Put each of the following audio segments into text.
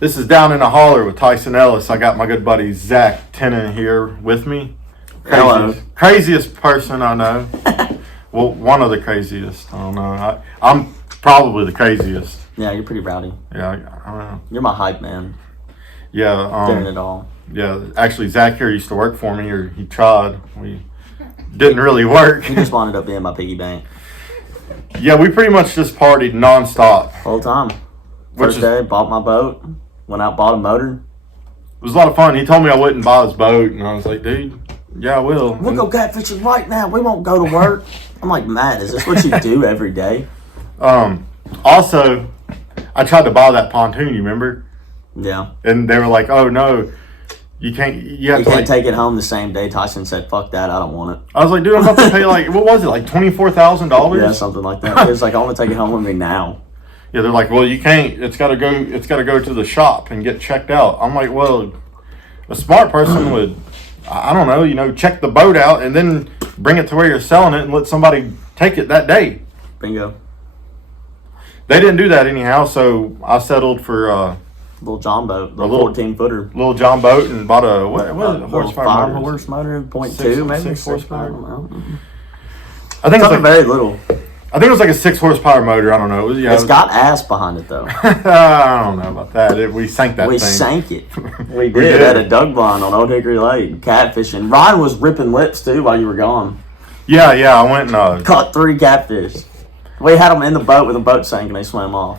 This is Down in a Holler with Tysen Ellis. I got my good buddy Zach Tennant here with me. Hello. Craziest person I know. Well, one of the craziest. I don't know. I'm probably the craziest. Yeah, you're pretty rowdy. Yeah, I don't know. You're my hype man. Yeah. During it all. Yeah, actually, Zach here used to work for me, or he tried. We didn't really work. He just wound up being my piggy bank. Yeah, we pretty much just partied nonstop. Whole time. First day, bought my boat. Went out, bought a motor. It was a lot of fun. He told me I wouldn't buy his boat, and I was like, dude, yeah, I will. We'll go catfishing right now. We won't go to work. I'm like, Matt, is this what you do every day? Also, I tried to buy that pontoon, you remember? Yeah. And they were like, oh, no, you can't. You have You to can't take it home the same day. Tyson said, fuck that. I don't want it. I was like, dude, I'm about to pay like, what was it, like $24,000? Yeah, something like that. It was like, I want to take it home with me now. Yeah, they're like, well, you can't. It's got to go to the shop and get checked out. I'm like, well, a smart person would, I don't know, check the boat out and then bring it to where you're selling it and let somebody take it that day. Bingo. They didn't do that anyhow, so I settled for Little John boat, the little 14-footer. little John boat and bought a what is it, horsepower 5 motor? horse motor, 0.2 maybe. 6 horsepower. I don't know. I think it's Something like very little. I think it was like a 6 horsepower motor. I don't know. It's got ass behind it though. I don't know about that. We sank that We thing. sank it. We did at a Doug blind on Old Hickory Lake, catfishing. Ryan was ripping lips too while you were gone. Yeah. I went and Caught 3 catfish. We had them in the boat when the boat sank and they swam off.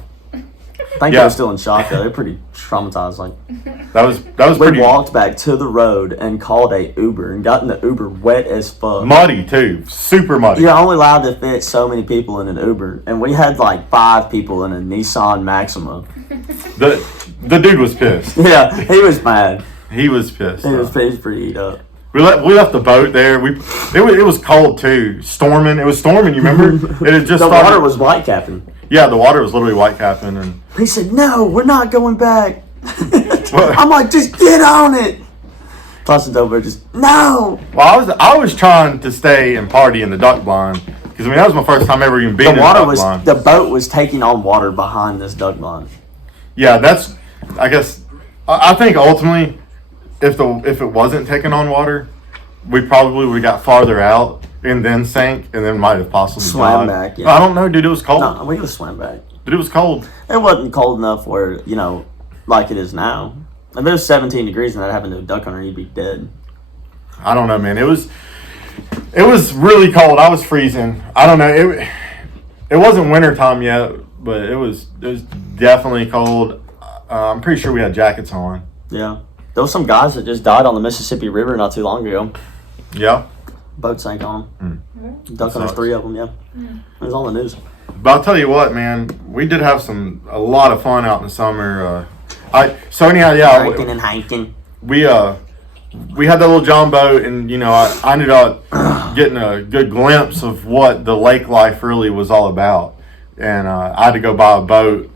I think they were still in shock though. They're pretty traumatized. Like that was we pretty walked back to the road and called a Uber and got in the Uber wet as fuck. muddy too, super muddy. You're only allowed to fit so many people in an Uber, and we had like 5 people in a Nissan Maxima. The dude was pissed. Yeah, he was mad. He was pissed. He was pretty eat up. We left the boat there. It was cold too, storming. It was storming. You remember? It had just The started. water was white capping. Yeah, the water was literally white capping, and He said, "No, we're not going back." I'm like, "Just get on it." Tyson's over, just no. well, I was trying to stay and party in the duck blind because that was my first time ever even being in the duck blind. The boat was taking on water behind this duck blind. Yeah, I guess I think ultimately if it wasn't taking on water, we probably would have got farther out and then sank and then might have possibly Swam died. back, yeah. I don't know, dude. It was cold. No, we just swam back. But it was cold. It wasn't cold enough where like it is now. If it was 17 degrees and that happened to a duck hunter, you'd be dead. I don't know, man. It was really cold. I was freezing. I don't know. It wasn't winter time yet, but it was definitely cold. I'm pretty sure we had jackets on. Yeah. There was some guys that just died on the Mississippi River not too long ago. Yeah. Boat sank on them. Duck hunters, 3 of them, yeah. It was on the news. But I'll tell you what, man. We did have a lot of fun out in the summer. So anyhow, yeah. Hanking and hanking. We had that little John boat, and I ended up getting a good glimpse of what the lake life really was all about. And I had to go buy a boat.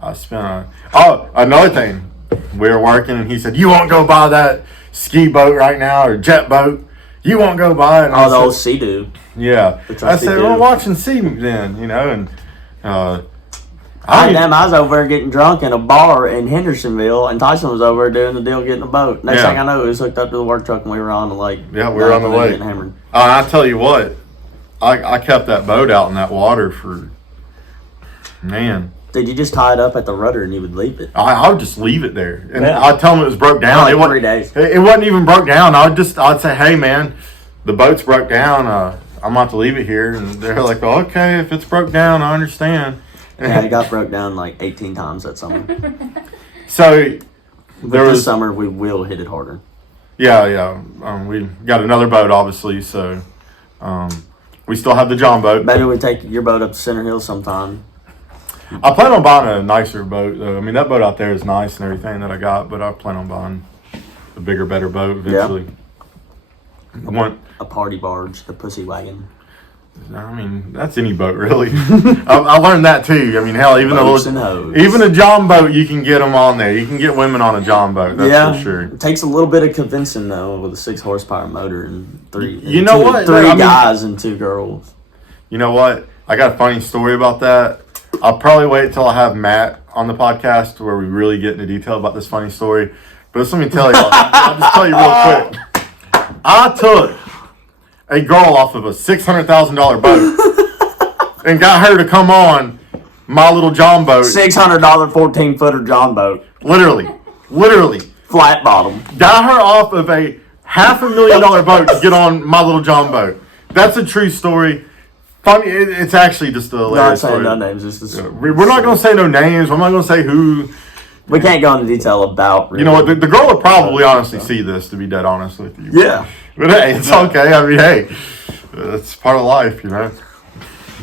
I spent another thing. We were working, and he said, "You won't go buy that ski boat right now or jet boat. You won't go buy it." And the old Sea-Doo. Yeah. I said, "We're watching sea then, and I was over there getting drunk in a bar in Hendersonville, and Tyson was over there doing the deal getting a boat. Next thing I know, he was hooked up to the work truck, and we were on the lake. Yeah, we were on the lake. Getting hammered. I tell you what, I kept that boat out in that water for, man. Did you just tie it up at the rudder and you would leave it? I would just leave it there, and I'd tell them it was broke down. Like 3 days. It wasn't even broke down. I'd say, "Hey, man, the boat's broke down. I'm about to leave it here," and they're like, "Oh, okay, if it's broke down, I understand." Yeah, it got broke down like 18 times that summer. So this summer we will hit it harder. Yeah. We got another boat, obviously. So we still have the John boat. Maybe we take your boat up to Center Hill sometime. I plan on buying a nicer boat, though. I mean, that boat out there is nice and everything that I got, but I plan on buying a bigger, better boat eventually. Yeah. A party barge, the pussy wagon. I mean, that's any boat, really. I learned that, too. I mean, hell, even a John boat, you can get them on there. You can get women on a John boat, that's for sure. It takes a little bit of convincing, though, with a 6 horsepower motor and 3 3 guys and 2 girls. You know what? I got a funny story about that. I'll probably wait till I have Matt on the podcast where we really get into detail about this funny story. But just let me tell you, I'll just tell you real quick. I took a girl off of a $600,000 boat and got her to come on my little John boat. $600 14-footer John boat. Literally. Flat bottom. Got her off of a $500,000 boat to get on my little John boat. That's a true story. Funny, it's actually just a hilarious Not saying story. no names. It's just, We're not going to say no names. We're not going to say who. we can't go into detail about. Really. You know what? The girl would probably honestly see this, to be dead honest with you. Yeah. But hey, it's okay. I mean, hey, it's part of life, you know.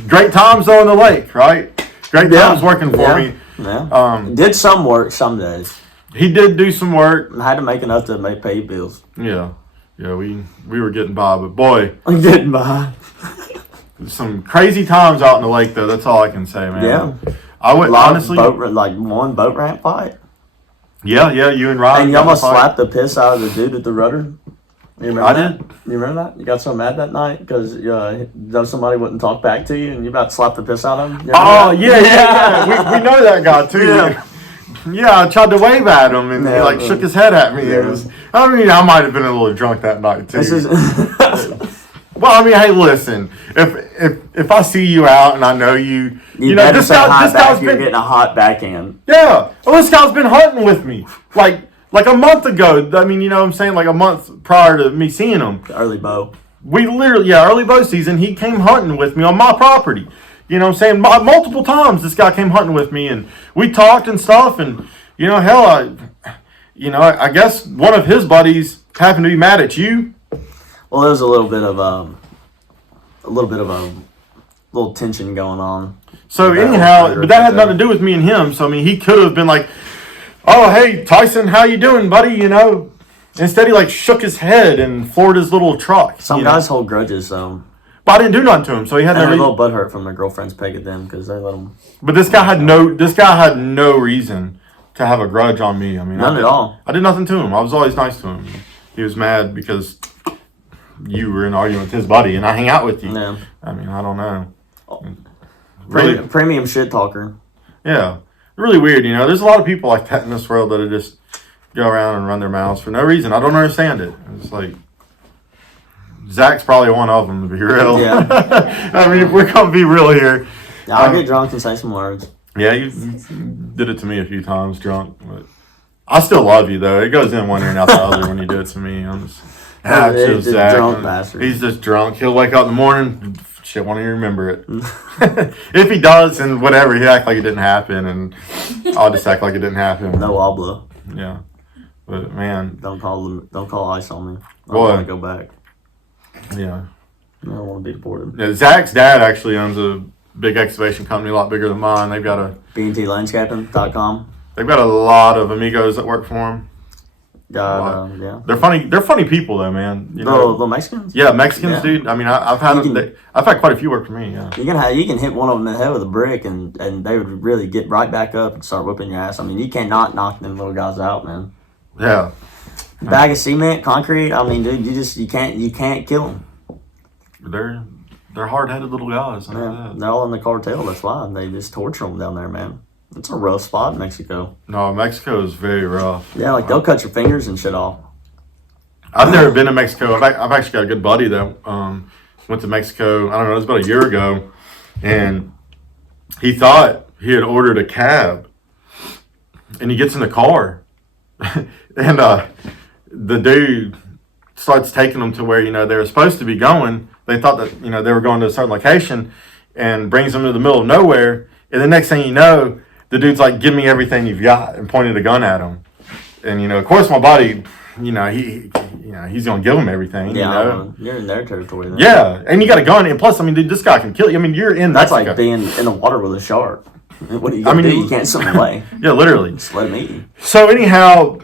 Great times though on the lake, right? Great times working for me. Yeah. Did some work some days. He did do some work. I had to make enough to pay bills. Yeah. We were getting by, but boy, I'm getting by. some crazy times out in the lake though. That's all I can say, man. Yeah. I would honestly. One boat ramp fight. Yeah, you and Ryan. And you almost slapped the piss out of the dude at the rudder. You remember I that? did. You remember that? You got so mad that night because somebody wouldn't talk back to you and you about to slap the piss out of him? Oh, yeah. We know that guy, too. Yeah, I tried to wave at him, and he, shook his head at me. Yeah. I might have been a little drunk that night, too. This is... Well, I mean, hey, listen. If I see you out and I know you... You know, better this say hi guy's back. been... You're getting a hot backhand. Yeah. Well, this guy's been hunting with me. Like a month ago. I mean, you know what I'm saying? Like a month prior to me seeing him. Early bow. We literally, early bow season, he came hunting with me on my property. You know what I'm saying? Multiple times this guy came hunting with me, and we talked and stuff, and, you know, hell, I guess one of his buddies happened to be mad at you. Well, there was a little bit of a tension going on. So anyhow, but that had nothing to do with me and him. So, I mean, he could have been like, oh, hey, Tyson, how you doing, buddy? You know, instead he shook his head and floored his little truck. Some guys hold grudges, so. But I didn't do nothing to him, so he had And no a reason. little butthurt from their girlfriends pegging them because they let them. But this guy had no reason to have a grudge on me. I mean, None at all. I did nothing to him. I was always nice to him. He was mad because you were in an argument with his buddy, and I hang out with you. Yeah. I mean, I don't know. Really, premium shit talker. Yeah, really weird. You know, there's a lot of people like that in this world that just go around and run their mouths for no reason. I don't understand it. It's like Zach's probably one of them, to be real. Yeah. I mean, if we're gonna be real here. Yeah, I'll get drunk and say some words. Yeah, you did it to me a few times drunk, but I still love you though. It goes in one ear and out the other when you do it to me. I'm just, It's just Zach. drunk bastard. He's just drunk. He'll wake up in the morning. Shit, won't even remember it. If he does, and whatever, he'll act like it didn't happen, and I'll just act like it didn't happen. No habla. Yeah, but man, Don't call ice on me. I Boy. want to go back. yeah. I don't want to be deported. Yeah, Zach's dad actually owns a big excavation company, a lot bigger than mine. They've got BNTlandscaping.com. a lot of amigos that work for him. Yeah. They're funny people though, man. You know, The Mexicans. yeah, Mexicans, Yeah. dude. I mean, I've had quite a few work for me. Yeah, You can hit one of them in the head with a brick and they would really get right back up and start whipping your ass. I mean, you cannot knock them little guys out, man. yeah. Bag of cement, concrete. I mean, dude, you can't kill them. They're hard-headed little guys. I know Yeah, that. they're all in the cartel. That's why they just torture them down there, man. It's a rough spot in Mexico. No, Mexico is very rough. Yeah, like they'll cut your fingers and shit off. I've never been to Mexico. I've actually got a good buddy that went to Mexico. I don't know, it was about a year ago, and he thought he had ordered a cab, and he gets in the car, and the dude starts taking them to where they were supposed to be going. They thought that they were going to a certain location, and brings them to the middle of nowhere. And the next thing you know, the dude's like, "Give me everything you've got," and pointed a gun at him. And of course, my buddy, he's gonna give him everything. Yeah, you're in their territory. Then. Yeah, and you got a gun, and plus, I mean, dude, this guy can kill you. I mean, you're in That's Mexico. like being in the water with a shark. What are you gonna do? You can't swim away. Yeah, literally. Just let him eat you. So anyhow,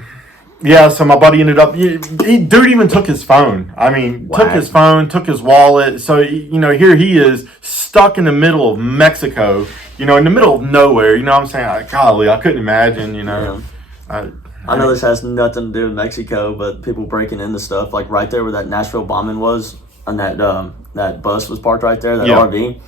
yeah. So my buddy ended up. Dude even took his phone. I mean, took his phone, took his wallet. So here he is stuck in the middle of Mexico. In the middle of nowhere. You know what I'm saying? Golly, I couldn't imagine. Yeah. I know this has nothing to do with Mexico, but people breaking into stuff like right there where that Nashville bombing was, and that bus was parked right there, that RV.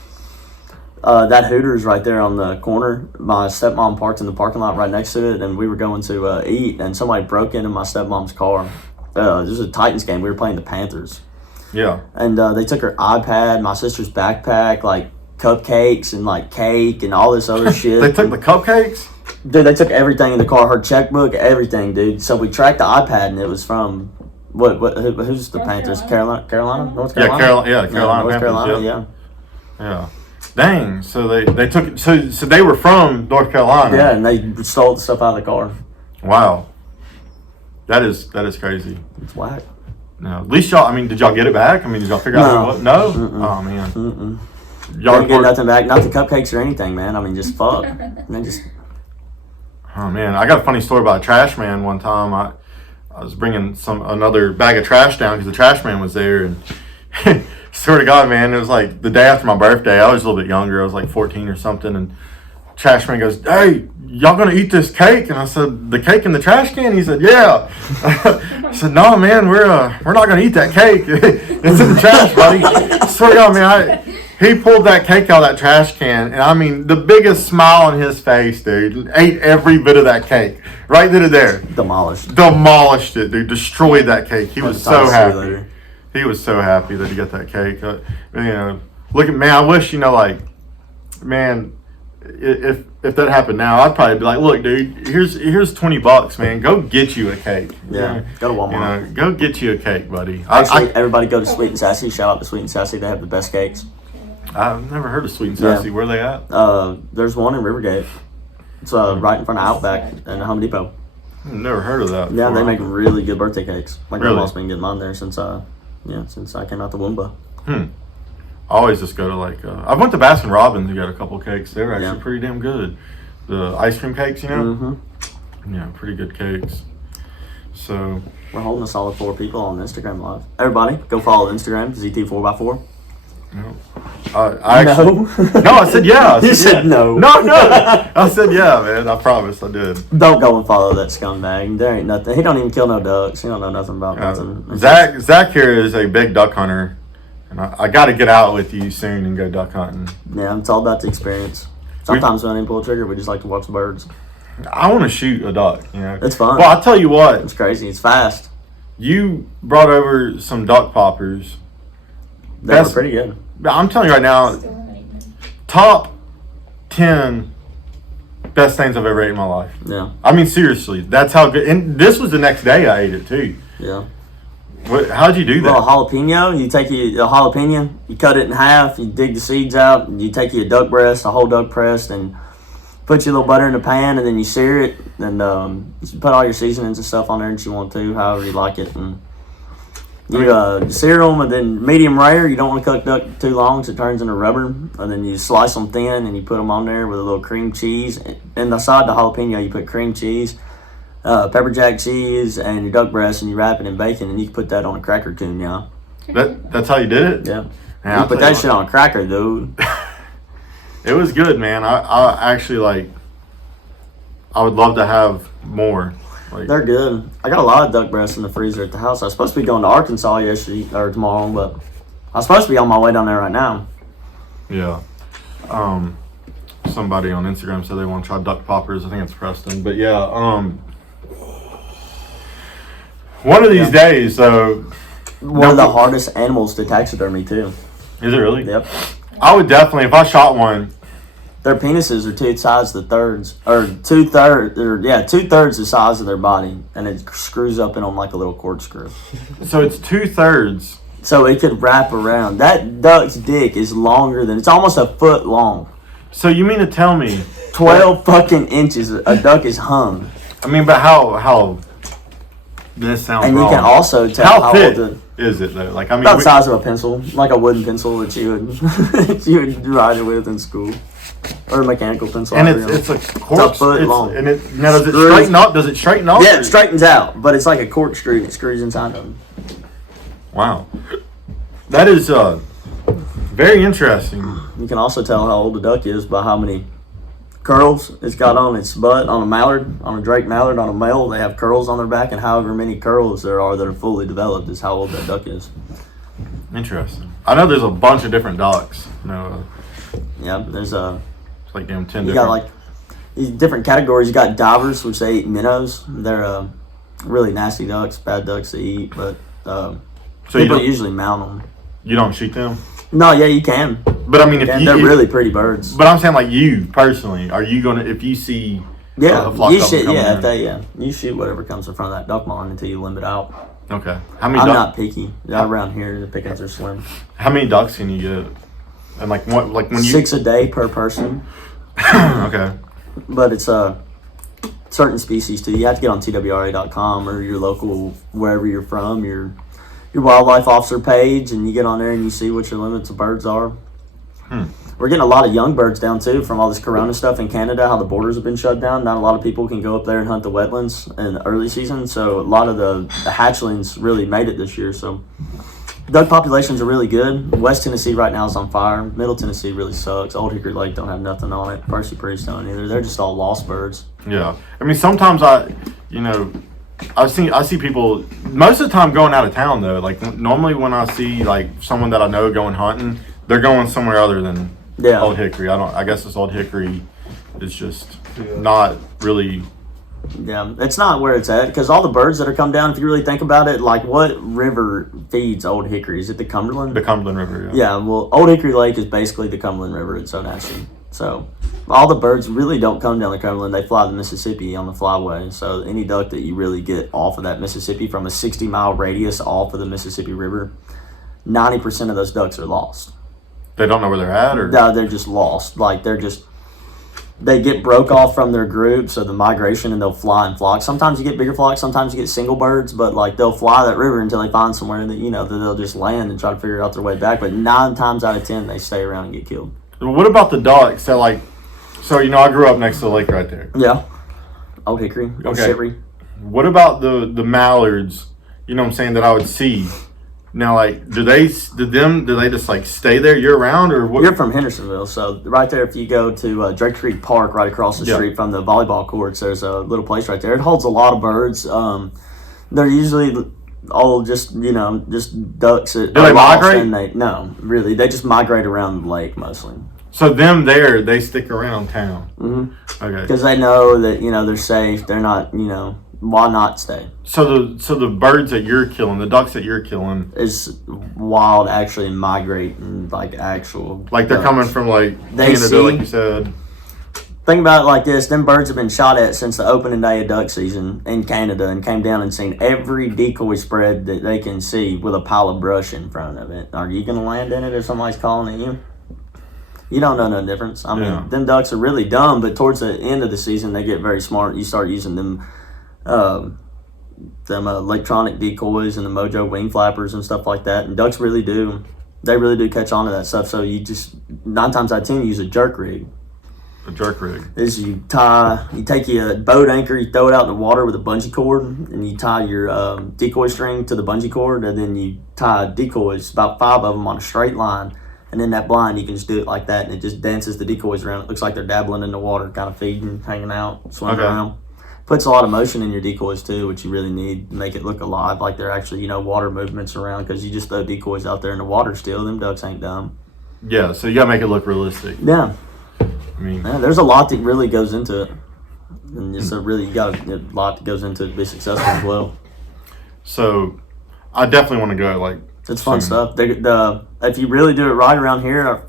That Hooters right there on the corner. My stepmom parked in the parking lot right next to it, and we were going to eat, and somebody broke into my stepmom's car. This was a Titans game. We were playing the Panthers. Yeah. And they took her iPad, my sister's backpack, like cupcakes and like cake and all this other shit. They took the cupcakes? Dude, they took everything in the car, her checkbook, everything, dude. So we tracked the iPad, and it was from who's the Panthers? Carolina, North Carolina. Carolina, North Panthers, Carolina, yeah. Dang. So they took it. So they were from North Carolina. Yeah, and they stole the stuff out of the car. Wow. That is crazy. It's whack. No, at least y'all. I mean, did y'all get it back? I mean, did y'all figure out what? No. Oh man. Y'all didn't get nothing back. Not the cupcakes or anything, man. I mean, just fuck. And then just. Oh man, I got a funny story about a trash man. One time, I was bringing another bag of trash down because the trash man was there, and swear to God, man, it was like the day after my birthday. I was a little bit younger. I was like 14 or something, and trash man goes, "Hey, y'all gonna eat this cake?" And I said, "The cake in the trash can?" He said, "Yeah." I said, "No, man, we're not gonna eat that cake. It's in the trash, buddy." I swear to God, man, he pulled that cake out of that trash can, and I mean, the biggest smile on his face, dude. Ate every bit of that cake. Right then and there. Demolished it, dude. Destroyed that cake. He was so happy. He was so happy that he got that cake. Look at, man, I wish, man, if that happened now, I'd probably be like, look, dude, here's $20, man. Go get you a cake. Yeah, go to Walmart. Go get you a cake, buddy. Actually, everybody go to Sweet and Sassy. Shout out to Sweet and Sassy. They have the best cakes. I've never heard of Sweet and Sassy. Yeah. Where are they at? There's one in Rivergate. It's right in front of Outback and Home Depot. I've never heard of that. Yeah, they make really good birthday cakes. My grandma's been getting mine there since I came out the Woomba. I always just go to I went to Baskin Robbins and got a couple cakes. They were actually pretty damn good. The ice cream cakes, Mm-hmm. Yeah, pretty good cakes. So we're holding a solid 4 people on Instagram Live. Everybody, go follow Instagram, ZT4x4. No. I said yeah. You said no. No. I said yeah, man. I promise I did. Don't go and follow that scumbag. There ain't nothing. He don't even kill no ducks. He don't know nothing about nothing. Zach here is a big duck hunter, and I got to get out with you soon and go duck hunting. Yeah, it's all about the experience. Sometimes when I didn't pull a trigger, we just like to watch the birds. I want to shoot a duck. It's fun. Well, I'll tell you what. It's crazy. It's fast. You brought over some duck poppers. They were pretty good. I'm telling you right now, top 10 best things I've ever ate in my life. Yeah. I mean, seriously, that's how good. And this was the next day I ate it too. Yeah. How'd you do that? Well, jalapeno. You take a jalapeno, you cut it in half, you dig the seeds out, and you take a duck breast, a whole duck breast, and put your little butter in the pan, and then you sear it, and you put all your seasonings and stuff on there that you want to, however you like it, and you sear them, and then medium rare. You don't want to cook duck too long so it turns into rubber. And then you slice them thin, and you put them on there with a little cream cheese. And beside the jalapeno, you put cream cheese, pepper jack cheese, and your duck breast, and you wrap it in bacon, and you can put that on a cracker too now. That's how you did it? Yeah. You put that shit on a cracker, dude. It was good, man. I actually, I would love to have more. They're good. I got a lot of duck breasts in the freezer at the house. I was supposed to be going to Arkansas tomorrow, but I was supposed to be on my way down there right now. Yeah. Somebody on Instagram said they want to try duck poppers. I think it's Preston. But yeah, one of these days, though. One of the hardest animals to taxidermy, too. Is it really? Yep. I would definitely, if I shot one. Their penises are two-thirds the size of their body, and it screws up in them like a little corkscrew. So it's 2/3. So it could wrap around. That duck's dick is longer than, it's almost a foot long. So you mean to tell me 12 fucking inches a duck is hung. I mean, but how this sounds and wrong. You can also tell how thick old is it though? Like, I mean, about the size of a pencil, like a wooden pencil that you would ride it with in school. Or a mechanical pencil. And it's a cork. It's a foot long. And now does it straighten up? Does it straighten up? Yeah, it straightens out, but it's like a corkscrew and it screws inside of them. Wow. That is very interesting. You can also tell how old the duck is by how many curls it's got on its butt. On a mallard, on a Drake mallard, on a male, they have curls on their back, and however many curls there are that are fully developed is how old that duck is. Interesting. I know there's a bunch of different ducks. Yeah, there's It's like damn 10 you different. got like these different categories. You got divers, which they eat minnows. They're really nasty ducks, bad ducks to eat, but so you people don't, usually mount them. you don't shoot them? No, yeah, you can. But I mean, if Yeah, you, they're really pretty birds. But I'm saying, like, you personally, are you gonna, if you see Yeah, a flock you of them shoot. coming Yeah, in? if they, you shoot whatever comes in front of that duck pond until you limit out. Okay. How many I'm ducks? not picky. Around here, the pickings are slim. How many ducks can you get? And like what? Like when you 6 a day per person, okay. but it's certain species too. You have to get on twra.com or your local wherever you're from, your wildlife officer page, and you get on there and you see what your limits of birds are. We're getting a lot of young birds down too from all this corona stuff in Canada, how the borders have been shut down. Not a lot of people can go up there and hunt the wetlands in the early season, so a lot of the hatchlings really made it this year. So duck populations are really good. West Tennessee right now is on fire. Middle Tennessee really sucks. Old Hickory Lake don't have nothing on it. Percy Priest don't either. They're just all lost birds. Yeah. I mean, sometimes I see people most of the time going out of town though. Like normally when I see like someone that I know going hunting, they're going somewhere other than Yeah. Old Hickory. I guess this Old Hickory is just not really. Yeah, it's not where it's at because all the birds that are come down, if you really think about it, like what river feeds Old Hickory? Is it the Cumberland? The Cumberland River. Yeah, well, Old Hickory Lake is basically the Cumberland River. It's so nasty. So all the birds really don't come down the Cumberland. They fly the Mississippi on the flyway. So any duck that you really get off of that Mississippi from a 60-mile radius off of the Mississippi River, 90% of those ducks are lost. They don't know where they're at, or No, they're just lost. Like they get broke off from their group, so the migration, and they'll fly in flocks. Sometimes you get bigger flocks, sometimes you get single birds, but like they'll fly that river until they find somewhere that that they'll just land and try to figure out their way back. But 9 times out of 10, they stay around and get killed. what about the ducks that like? So I grew up next to the lake right there. Yeah, Old Hickory, Old Okay. Shittery. What about the mallards? You know what I'm saying, that I would see. Now, like, do they just like stay there year round, or what? You're from Hendersonville, so right there, if you go to Drake Creek Park, right across the Yeah. street from the volleyball courts, there's a little place right there. It holds a lot of birds. They're usually all just ducks that Do they are lost, migrate? and no, really, they just migrate around the lake mostly So them there, they stick around town. Mm-hmm. Okay. because they know that they're safe. They're not why not stay? So the birds that you're killing, the ducks that you're killing, Is wild actually migrate and like actual like they're ducks. coming from like They Canada, see- like you said. Think about it like this: them birds have been shot at since the opening day of duck season in Canada, and came down and seen every decoy spread that they can see with a pile of brush in front of it. Are you going to land in it if somebody's calling at you? You don't know no difference. I mean, Yeah. them ducks are really dumb, but towards the end of the season, they get very smart. You start using them electronic decoys and the Mojo wing flappers and stuff like that. And ducks really do catch on to that stuff. So you just 9 times out of 10 you use a jerk rig. A jerk rig. Is you take your boat anchor, you throw it out in the water with a bungee cord, and you tie your decoy string to the bungee cord, and then you tie decoys, about 5 of them on a straight line, and in that blind you can just do it like that, and it just dances the decoys around. It looks like they're dabbling in the water, kind of feeding, hanging out, swimming Okay. around. Puts a lot of motion in your decoys too, which you really need to make it look alive, like they're actually water movements around, because you just throw decoys out there in the water still. Them ducks ain't dumb. Yeah, so you gotta make it look realistic. Yeah. I mean, Yeah, there's a lot that really goes into it, and it's a lot that goes into it to be successful as well. so I definitely want to go. Like, It's fun soon. stuff. If you really do it right around here,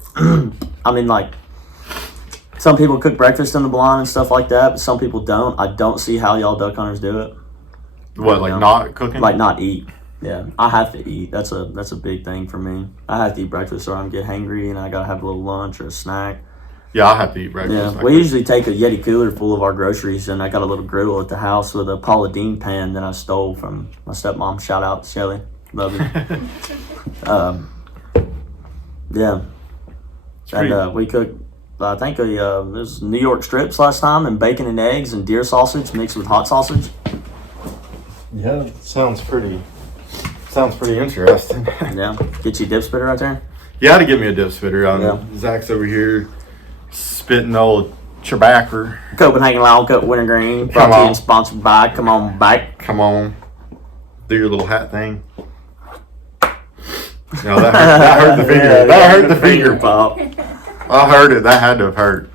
I mean, like some people cook breakfast in the blind and stuff like that, but some people don't. I don't see how y'all duck hunters do it. What, like Yeah. not cooking? Like not eat. Yeah, I have to eat. That's a big thing for me. I have to eat breakfast or I'm get hangry and I gotta have a little lunch or a snack. Yeah, I have to eat breakfast. Yeah, I we cook. usually take a Yeti cooler full of our groceries, and I got a little griddle at the house with a Paula Deen pan that I stole from my stepmom. Shout out to Shelly, love you. Yeah, pretty- and we cooked. I think there's New York strips last time, and bacon and eggs, and deer sausage mixed with hot sausage. Yeah, sounds pretty interesting. Yeah, get you a dip spitter right there. You had to give me a dip spitter. Yeah. Zach's over here spitting old tobacco. Copenhagen Long Cut Wintergreen, Come brought to you on. and sponsored by Come On Back. Come on, do your little hat thing. No, that hurt the finger. Yeah, that hurt the finger. pop. I heard it. That had to have hurt.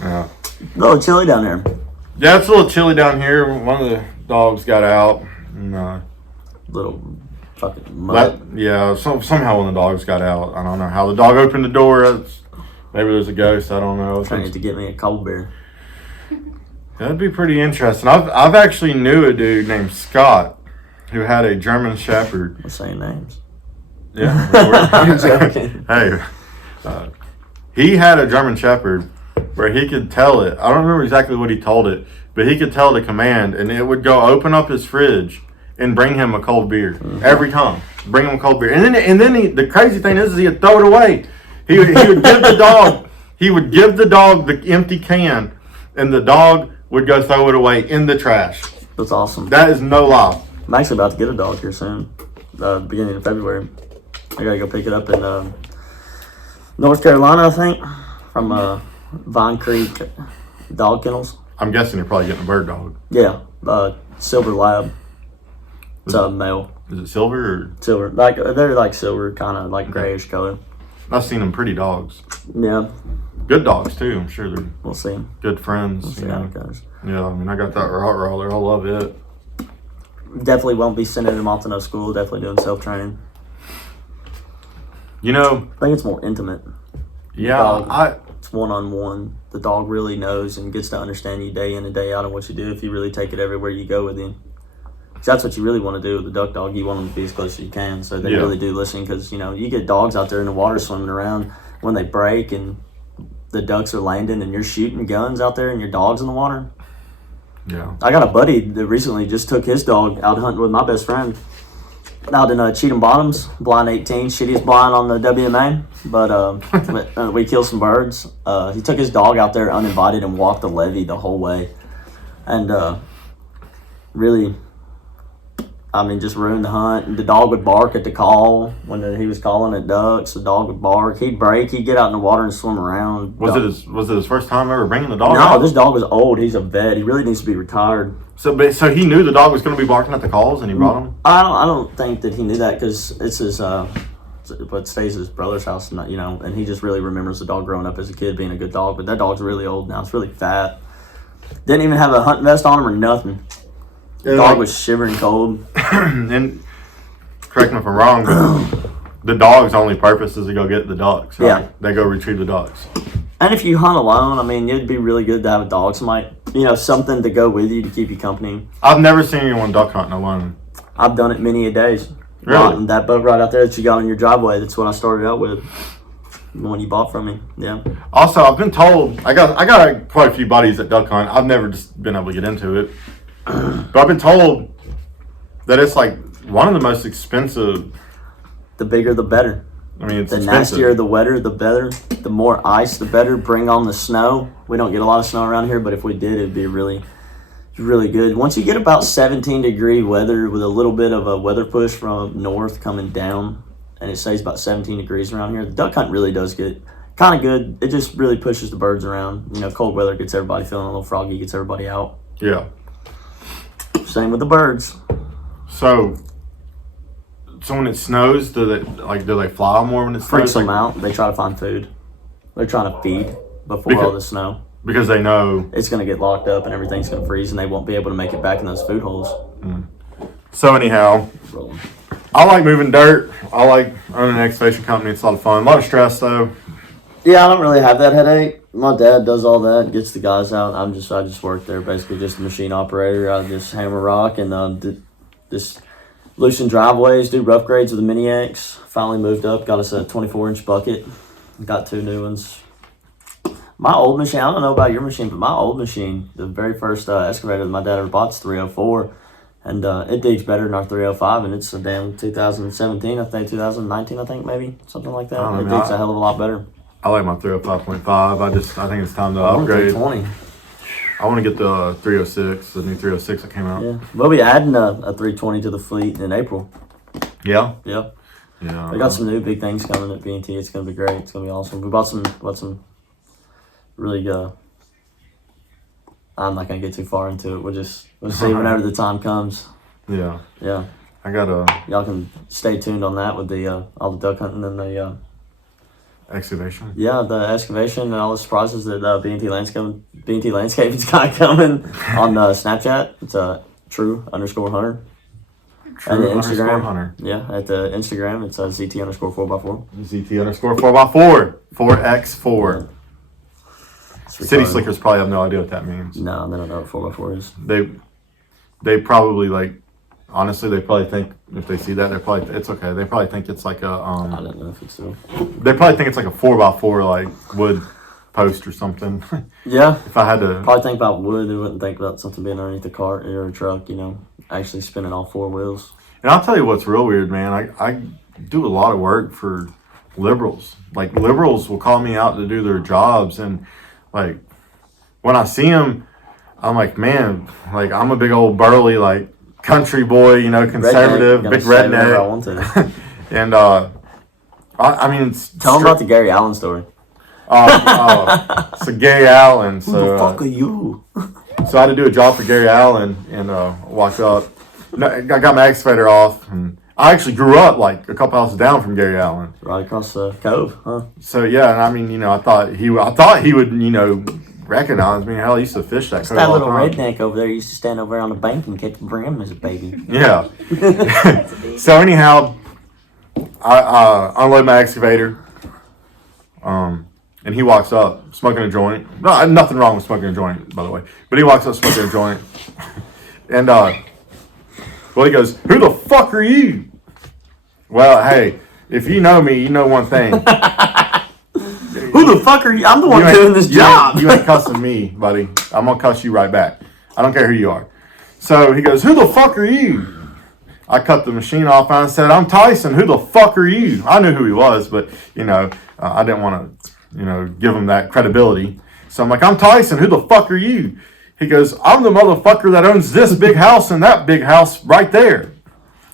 Yeah. A little chilly down there. Yeah, it's a little chilly down here. One of the dogs got out. And, Little fucking mud. somehow when the dogs got out, I don't know how the dog opened the door. Maybe there's a ghost. I don't know. Trying to get me a cold beer. That'd be pretty interesting. I've actually knew a dude named Scott who had a German Shepherd. We're saying names. Yeah. I'm joking. Hey, he had a German Shepherd where he could tell it. I don't remember exactly what he told it, but he could tell the command, and it would go open up his fridge and bring him a cold beer every time. Bring him a cold beer, and then the crazy thing is he'd throw it away. He would give the dog. He would give the dog the empty can, and the dog would go throw it away in the trash. That's awesome. That is no lie. I'm actually about to get a dog here soon. Beginning of February. I gotta go pick it up in North Carolina, I think, from Vine Creek Dog Kennels. I'm guessing you're probably getting a bird dog. Yeah, Silver Lab. It's a male. Is it silver or? Silver, like they're like silver, kind of like grayish color. I've seen them pretty dogs. Yeah, Good dogs too. I'm sure they're we'll see. good friends. We'll see you how know. it goes. Yeah, I mean, I got that Rottweiler. I love it. Definitely won't be sending him off to no school. Definitely doing self training. You know, I think it's more intimate. yeah, Dog. It's one on one. The dog really knows and gets to understand you day in and day out and what you do if you really take it everywhere you go with him. 'Cause that's what you really want to do with a duck dog. You want them to be as close as you can, so they really do listen. Because you get dogs out there in the water swimming around when they break and the ducks are landing and you're shooting guns out there and your dog's in the water. yeah. I got a buddy that recently just took his dog out hunting with my best friend out in Cheatham Bottoms, blind 18, shittiest blind on the WMA. But we killed some birds. He took his dog out there uninvited and walked the levee the whole way, and really, I mean, just ruined the hunt. And the dog would bark at the call when he was calling at ducks. The dog would bark. He'd break. He'd get out in the water and swim around. Was it his first time ever bringing the dog? No, out? this dog was old. He's a vet. He really needs to be retired. So he knew the dog was going to be barking at the calls, and he brought him. I don't think that he knew that because it's his what stays at his brother's house, and he just really remembers the dog growing up as a kid being a good dog. But that dog's really old now. It's really fat. Didn't even have a hunting vest on him or nothing. The dog was shivering cold. And correct me if I'm wrong, but the dog's only purpose is to go get the ducks. Right? Yeah. They go retrieve the ducks. And if you hunt alone, I mean, it'd be really good to have a dog, something to go with you to keep you company. I've never seen anyone duck hunting alone. I've done it many a days. Really? That boat right out there that you got on your driveway, that's what I started out with. The one you bought from me. Yeah. Also, I've been told I got quite a few buddies that duck hunt. I've never just been able to get into it, but I've been told that it's like one of the most expensive. The bigger, the better. I mean, it's The expensive. nastier, the wetter, the better. The more ice, the better. Bring on the snow. We don't get a lot of snow around here, but if we did, it'd be really good. Once you get about 17-degree weather with a little bit of a weather push from up north coming down, and it stays about 17 degrees around here, the duck hunt really does get kind of good. It just really pushes the birds around. Cold weather gets everybody feeling a little froggy, gets everybody out. Yeah. Same with the birds. So when it snows, do they fly more when it snows? Freaks them out. They try to find food. They're trying to feed before all the snow. Because they know. It's going to get locked up and everything's going to freeze and they won't be able to make it back in those food holes. So anyhow, I like moving dirt. I like owning an excavation company. It's a lot of fun. A lot of stress though. Yeah, I don't really have that headache. My dad does all that, gets the guys out. I just work there, basically just a machine operator. I just hammer rock and just loosen driveways, do rough grades with the Mini X. Finally moved up, got us a 24-inch bucket. Got 2 new ones. My old machine, I don't know about your machine, but my old machine, the very first excavator that my dad ever bought's 304. And it digs better than our 305, and it's a damn 2017, I think, 2019, I think, maybe, something like that. It digs a hell of a lot better. I like my 305.5. I think it's time to upgrade. 320. I want to get the 306, the new 306 that came out. Yeah, we'll be adding a 320 to the fleet in April. Yeah? Yeah. Yeah. We got some new big things coming at B&T. It's going to be great. It's going to be awesome. We bought some really, I'm not going to get too far into it. We'll see whenever the time comes. Yeah. Yeah. I got a... Y'all can stay tuned on that with the all the duck hunting and the excavation. Yeah, the excavation and all the surprises that B&T Landscaping's got coming on Snapchat. It's true_hunter. True And the underscore Instagram. hunter. Yeah, at the Instagram, it's ZT_4x4. ZT_4x4. 4x4. City retarded. slickers probably have no idea what that means. No, they don't know what 4x4 is. They probably like, honestly, they probably think if they see that, it's okay. They probably think it's like I don't know if it's true. they probably think it's like a 4x4 like wood post or something. Yeah. If I had to, Probably think about wood. They wouldn't think about something being underneath the cart or a truck, actually spinning all four wheels. and I'll tell you what's real weird, man. I do a lot of work for liberals. Like liberals will call me out to do their jobs, and like when I see them, I'm like, man, like I'm a big old burly like country boy, conservative, Redneck. big Say whatever I redneck, want to. and I mean, Tell them about the Gary Allen story. so Gary Allen. Who the fuck are you? So I had to do a job for Gary Allen, and walked up. I got my excavator off, and I actually grew up like a couple houses down from Gary Allen. Right across the cove, huh? So yeah, and I mean, I thought he would, recognize me. Hell, I used to fish that. That little redneck over there used to stand over there on the bank and catch brim as a baby. Yeah. So anyhow, I unload my excavator, and he walks up smoking a joint. No, nothing wrong with smoking a joint, by the way. But he walks up smoking a joint, and he goes, "Who the fuck are you?" Well, hey, if you know me, you know one thing. Who the fuck are you? I'm the one doing this job. You ain't cussing me, buddy. I'm gonna cuss you right back. I don't care who you are. So he goes, "Who the fuck are you?" I cut the machine off and I said, "I'm Tysen. Who the fuck are you?" I knew who he was, but I didn't want to, give him that credibility. So I'm like, "I'm Tysen. Who the fuck are you?" He goes, "I'm the motherfucker that owns this big house and that big house right there."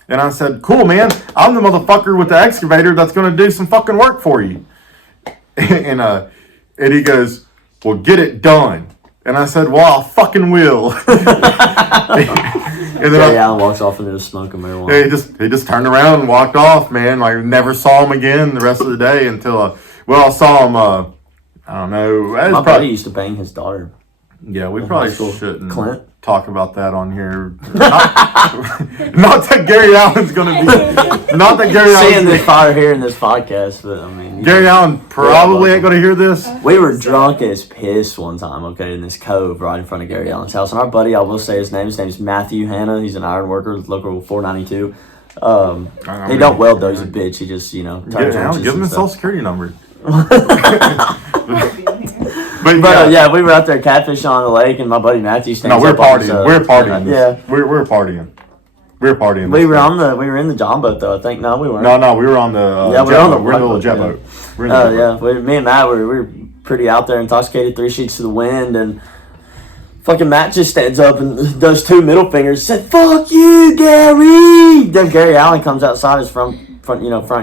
And I said, "Cool, man. I'm the motherfucker with the excavator that's gonna do some fucking work for you." And he goes, "Well, get it done." And I said, "Well, I fucking will." And then Gary Allen walks off into the smoke of marijuana. he just turned around and walked off, man. Like never saw him again the rest of the day until I saw him. I don't know. My buddy used to bang his daughter. Yeah, we in probably high school. shouldn't Clint. talk about that on here. Not that Gary Allen's gonna be. Not that Gary Seeing Allen's. this fire here in this podcast, but I mean, Gary Allen probably ain't gonna hear this. we were drunk as piss one time, okay, in this cove right in front of Gary Allen's house. And our buddy, I will say his name is Matthew Hanna. He's an iron worker, local 492. He don't weld though. He's a bitch. He just, turns wrenches Give him and his social stuff. security number. But we were out there catfishing on the lake, and my buddy Matthew stands No, we're up on his, partying. We're partying. Yeah. We're partying. We're partying. We were in the John boat though. I think no, we weren't. No, we were on the Yeah, jet boat. the We're in the little jet yeah. boat. We're in the jet boat. Yeah. Me and Matt we were pretty out there, intoxicated, 3 sheets to the wind, and fucking Matt just stands up and does 2 middle fingers. Said, "Fuck you, Gary." Then Gary Allen comes outside his front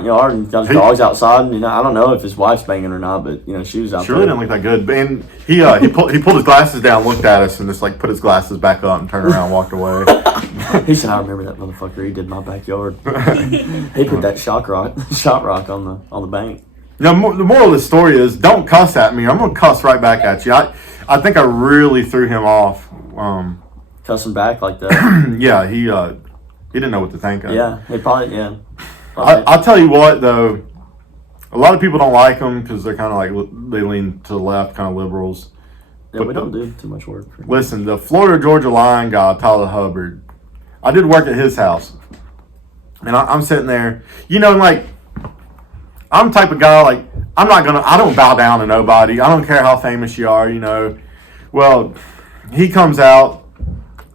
yard and got his dogs outside. And I don't know if his wife's banging or not, but she was out Surely there. didn't look that good. And he pulled his glasses down, looked at us, and just like put his glasses back up and turned around and walked away. He said, "I remember that motherfucker. He did my backyard. He put that shot rock on the bank." Now, the moral of the story is, don't cuss at me. I'm gonna cuss right back at you. I think I really threw him off. Cussing back like that. Yeah, he didn't know what to think of. Yeah, he probably I'll tell you what though, a lot of people don't like him because they're kind of like they lean to the left, kind of liberals. Yeah, But we don't do too much work. Listen, the Florida Georgia Line guy, Tyler Hubbard, I did work at his house, and I'm sitting there, like I'm the type of guy like I don't bow down to nobody. I don't care how famous you are, Well, he comes out.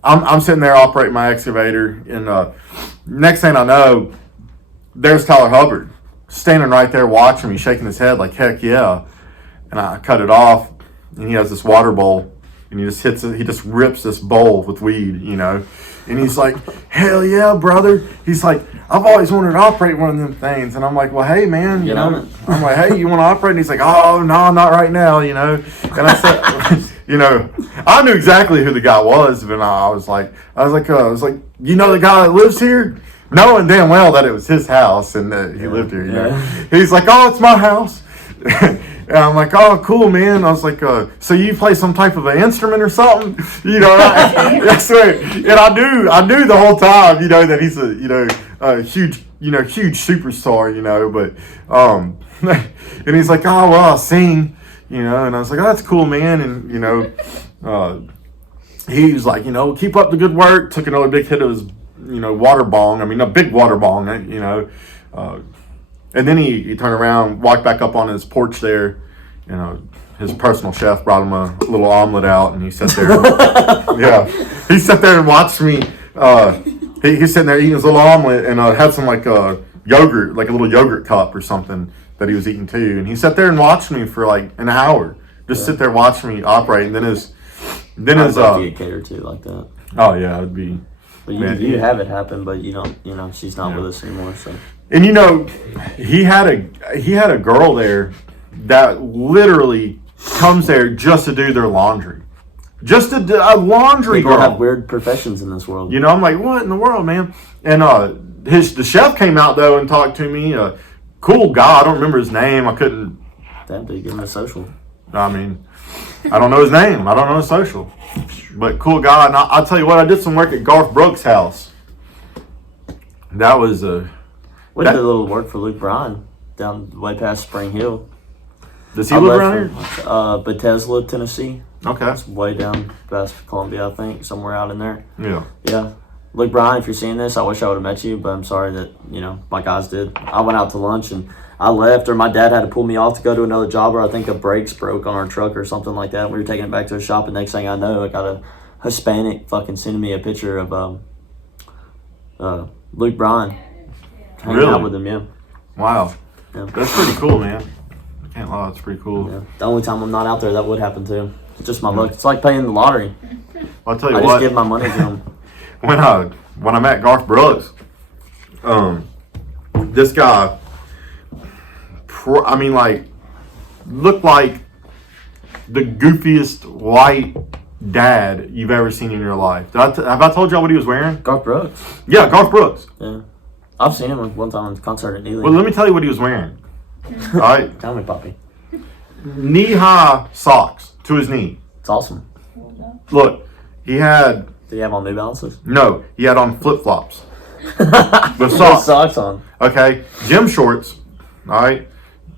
I'm sitting there operating my excavator, and next thing I know, there's Tyler Hubbard standing right there watching me, shaking his head like heck yeah. And I cut it off, and he has this water bowl, and he just hits it. He just rips this bowl with weed, And he's like, "Hell yeah, brother!" He's like, "I've always wanted to operate one of them things." And I'm like, "Well, hey, man, Get on it. I'm like, "Hey, you want to operate?" And he's like, "Oh, no, not right now," And I said, I knew exactly who the guy was, but I was like, "You know the guy that lives here?" Knowing damn well that it was his house and that he lived here. Yeah. He's like, "Oh, it's my house." And I'm like, oh, cool, man. I was like, so you play some type of an instrument or something? You know, I swear. And I knew the whole time, you know, that he's a huge superstar, you know. But and he's like, oh, well, I sing, you know. And I was like, oh, that's cool, man. And you know, he was like, you know, keep up the good work. Took another big hit of his, you know, water bong. I mean, a big water bong, you know. And then he turned around, walked back up on his porch there. You know, his personal chef brought him a little omelet out, and he sat there. He sat there and watched me. He's sitting there eating his little omelet, and had some like yogurt, like a little yogurt cup or something that he was eating too. And he sat there and watched me for like an hour, just sit there watching me operate. And then his get catered to like that. Oh yeah, it'd be. But you have it happen, but you don't. You know, she's not with us anymore, so. And you know, he had a girl there that literally comes there just to do their laundry, just to do a laundry People girl. have weird professions in this world. You know, I'm like, what in the world, man? And the chef came out though and talked to me. Cool guy. I don't remember his name. I couldn't. Damn, dude, give him a social. I mean, I don't know his name. I don't know his social. But cool guy. And I'll tell you what, I did some work at Garth Brooks' house. That was We did a little work for Luke Bryan down way past Spring Hill. Does he live around here? Bethesda, Tennessee. Okay. It's way down past Columbia, I think, somewhere out in there. Yeah. Yeah. Luke Bryan, if you're seeing this, I wish I would have met you, but I'm sorry that, you know, my guys did. I went out to lunch and I left, or my dad had to pull me off to go to another job, or I think the brakes broke on our truck or something like that. We were taking it back to the shop, and next thing I know, I got a Hispanic fucking sending me a picture of Luke Bryan. Hanging out with him, yeah. Wow. Yeah. That's pretty cool, man. I can't lie, that's pretty cool. Yeah. The only time I'm not out there, that would happen too. It's just my luck. It's like paying the lottery. I'll tell you I what. just give my money to him. When I met Garth Brooks, this guy, looked like the goofiest white dad you've ever seen in your life. Have I told y'all what he was wearing? Garth Brooks. Yeah, Garth Brooks. Yeah. I've seen him one time on a concert at Neely. Well, let me tell you what he was wearing. All right. Tell me, Poppy. Knee-high socks to his knee. It's awesome. Look, he had... Did he have on New Balances? No, he had on flip-flops. With Socks. Socks on. Okay, gym shorts. All right.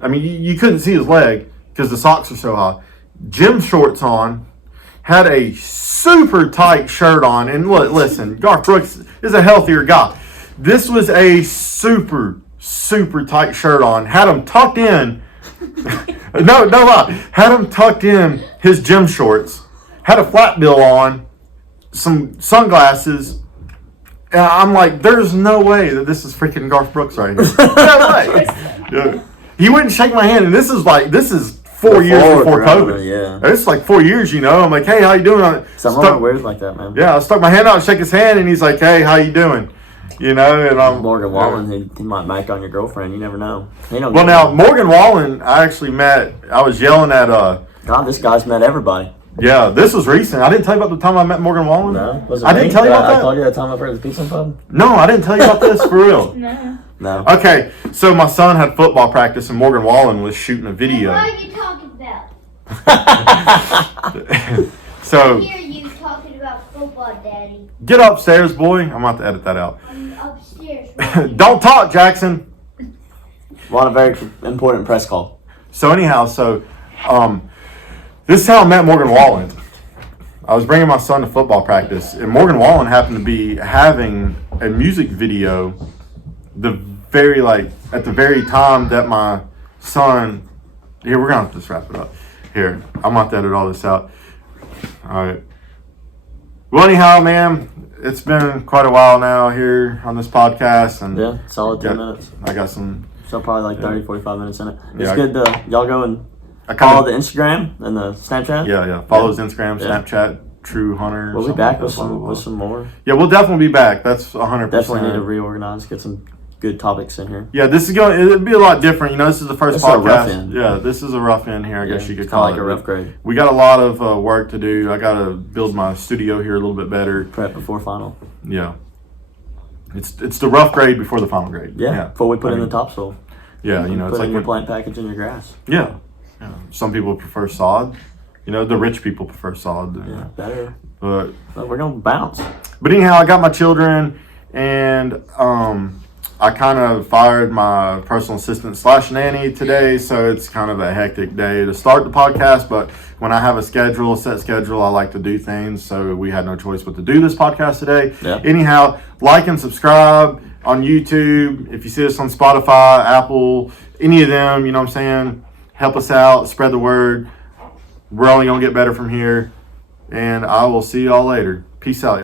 I mean, you couldn't see his leg because the socks are so high. Gym shorts on. Had a super tight shirt on. And look, listen, Garth Brooks is a healthier guy. This was a super, super tight shirt on. Had him tucked in. no lie. Had him tucked in his gym shorts. Had a flat bill on. Some sunglasses. And I'm like, there's no way that this is freaking Garth Brooks right here. No way. Yeah. He wouldn't shake my hand. And this is 4 years before COVID. Yeah. It's like 4 years, you know. I'm like, hey, how you doing? Something weird like that, man. Yeah, I stuck my hand out and shake his hand, and he's like, hey, how you doing? You know, and I'm Morgan Wallen, he might mac on your girlfriend. You never know. Well, now Morgan Wallen, I actually met. I was yelling at God, this guy's met everybody. Yeah, this was recent. I didn't tell you about the time I met Morgan Wallen. No, was it I didn't tell you about that. I told you that time I heard the pizza pub. No, I didn't tell you about this for real. No. Okay, so my son had football practice, and Morgan Wallen was shooting a video. What are you talking about? So I hear you talking about football, Daddy. get upstairs, boy. I'm about to edit that out. I'm upstairs. Don't talk, Jackson. We're on a very important press call. So anyhow, this is how I met Morgan Wallen. I was bringing my son to football practice, and Morgan Wallen happened to be having a music video at the very time that my son... Here, we're going to just wrap it up. Here, I'm going to edit all this out. All right. Well, anyhow, man, it's been quite a while now here on this podcast. And yeah, solid 10 minutes. I got some... So probably like 30, 45 minutes in it. It's Yeah, good to... Y'all go and follow the Instagram and the Snapchat. Yeah. Follow his Instagram, Snapchat, True Hunter. We'll be back with some more. Yeah, we'll definitely be back. That's 100%. Definitely need to reorganize, get some good topics in here. Yeah, this is it'll be a lot different. You know, this is the first This is a podcast. rough end. Yeah, this is a rough end here, I guess you could call like it. a rough grade. We got a lot of work to do. I got to build my studio here a little bit better. Prep before final. Yeah. It's the rough grade before the final grade. Yeah, before we put in the topsoil. Yeah, you know, it's Put like in your plant package in your grass. yeah. Some people prefer sod. You know, the rich people prefer sod. Yeah, better. But We're gonna bounce. anyhow, I got my children, and I kind of fired my personal assistant / nanny today, so it's kind of a hectic day to start the podcast. But when I have a set schedule, I like to do things. So we had no choice but to do this podcast today. Yeah. Anyhow, like and subscribe on YouTube. If you see us on Spotify, Apple, any of them, you know what I'm saying? Help us out, spread the word. We're only going to get better from here. And I will see y'all later. Peace out.